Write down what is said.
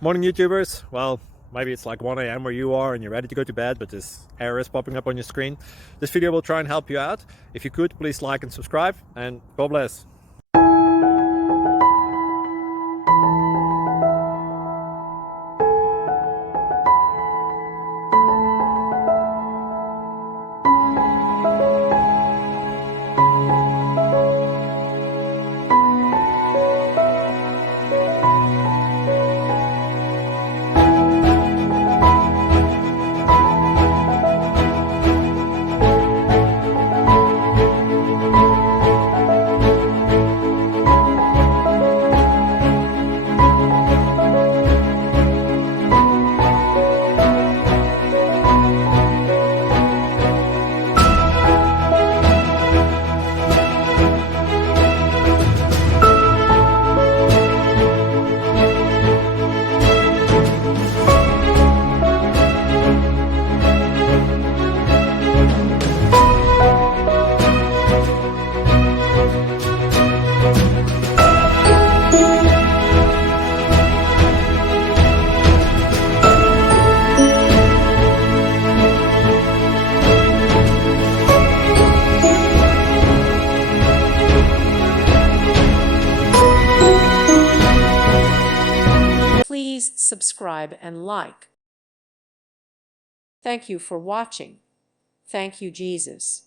Morning, YouTubers. Well, maybe it's like 1 a.m. where you are and you're ready to go to bed, but this error is popping up on your screen. This video will try and help you out. If you could, please like and subscribe, and God bless. Please subscribe and like. Thank you for watching. Thank you, Jesus.